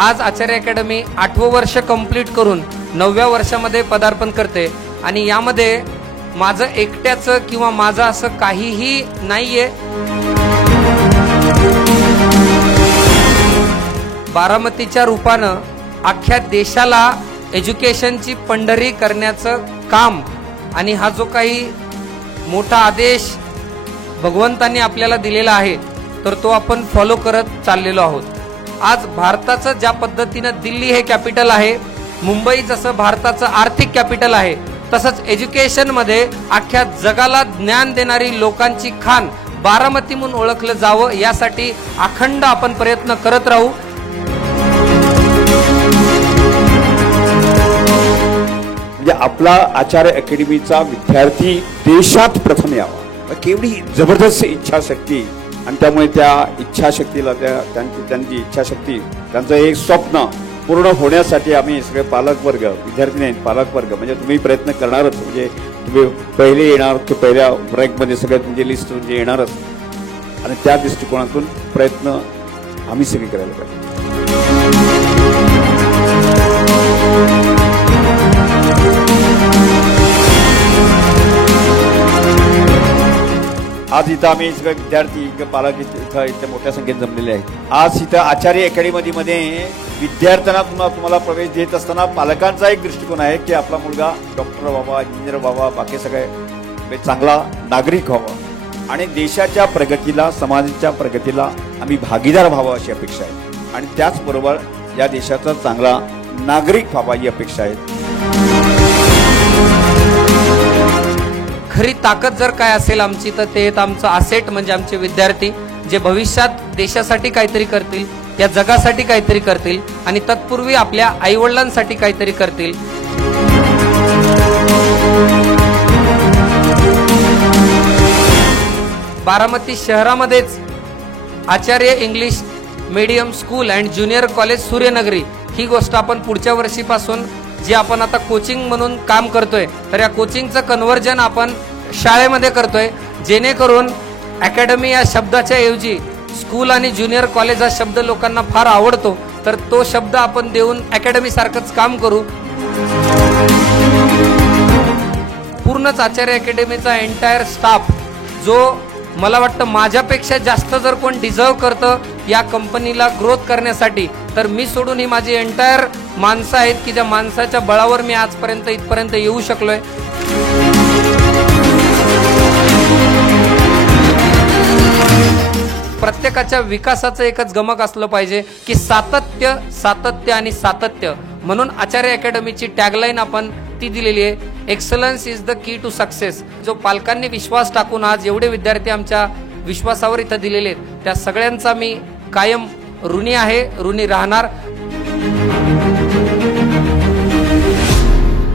आज आचार्य अकॅडमी 8वं वर्ष कंप्लीट करून 9व्या वर्षामध्ये पदार्पण करते आणि यामध्ये माझं एकट्याचं किंवा माझं असं काहीही नाहीये। बारामतीच्या रूपानं अख्ख्या देशाला एज्युकेशनची पंढरी करण्याचं काम आणि हा जो काही मोठा आदेश भगवंतांनी आपल्याला दिलेला आहे तर तो आपण फॉलो करत चाललेलो आहोत। आज भारताचं ज्या पद्धतीनं दिल्ली हे कॅपिटल आहे, मुंबई जसं भारताचं आर्थिक कॅपिटल आहे, तसंच एज्युकेशन मध्ये अख्ख्या जगाला ज्ञान देणारी लोकांची खाण बारामती म्हणून ओळखलं जावं यासाठी अखंड आपण प्रयत्न करत राहू। म्हणजे आपला आचार्य अकॅडमीचा विद्यार्थी देशात प्रथम यावा, केवढी जबरदस्त इच्छाशक्ती आणि त्यामुळे त्या इच्छाशक्तीला त्यांची इच्छाशक्ती त्यांचं एक स्वप्न पूर्ण होण्यासाठी आम्ही सगळे पालकवर्ग, विद्यार्थी नाही पालकवर्ग म्हणजे तुम्ही प्रयत्न करणारच, म्हणजे तुम्ही पहिले येणार की पहिल्या रँकमध्ये सगळ्या तुमची लिस्ट म्हणजे येणारच आणि त्या दृष्टिकोनातून प्रयत्न आम्ही सगळे करायला पाहिजे। आज इथं आम्ही सगळे विद्यार्थी पालक इथं मोठ्या संख्येत जमलेले आहेत। आज इथं आचार्य अकॅडमीमध्ये विद्यार्थ्यांना तुम्हाला प्रवेश देत असताना पालकांचा एक दृष्टिकोन आहे की आपला मुलगा डॉक्टर व्हावा, इंजिनियर व्हावा, बाकी सगळे चांगला नागरिक व्हावा आणि देशाच्या प्रगतीला, समाजाच्या प्रगतीला आम्ही भागीदार व्हावं अशी अपेक्षा आहे आणि त्याचबरोबर या देशाचा चांगला नागरिक व्हावा ही अपेक्षा आहे। खरी ताकद जर काय असेल आमची तर ते आमचं असेट म्हणजे आमचे विद्यार्थी जे भविष्यात देशासाठी काहीतरी करतील, या जगासाठी काहीतरी करतील आणि तत्पूर्वी आपल्या आईवडिलांसाठी काहीतरी करतील। बारामती शहरामध्येच Acharya English medium school and junior college Suryanagari ही गोष्ट आपण पुढच्या वर्षीपासून जे आपण आता कोचिंग म्हणून काम करतोय तर या कोचिंगचं कन्व्हर्जन आपण शाळेमध्ये करतोय, जेणेकरून अकॅडमी या शब्दाच्या ऐवजी स्कूल आणि ज्युनियर कॉलेज हा शब्द लोकांना फार आवडतो तर तो शब्द आपण देऊन अकॅडमी सारखंच काम करू। पूर्णच आचार्य अकॅडमीचा एंटायर स्टाफ जो मला वाटतं माझ्यापेक्षा जास्त जर कोण डिझर्व करतं या कंपनीला ग्रोथ करण्यासाठी तर मी सोडून ही माझी एंटायर माणसं आहेत की ज्या माणसाच्या बळावर मी आजपर्यंत इथपर्यंत येऊ शकलोय। प्रत्येकाच्या विकासाचं एकच गमक असलं पाहिजे की सातत्य, सातत्य आणि सातत्य। म्हणून आचार्य अकॅडमीची टॅगलाईन आपण ती दिलेली आहे, excellence is the key to success. जो पालकांनी विश्वास टाकून आज एवढे विद्यार्थी आमच्या विश्वासावर इथं दिलेले आहेत त्या सगळ्यांचा मी कायम ऋणी आहे, ऋणी राहणार।